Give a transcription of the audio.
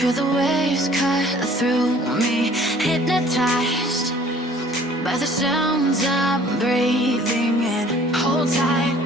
Feel the waves cut through me, hypnotized by the sounds I'm breathing in. Hold tight,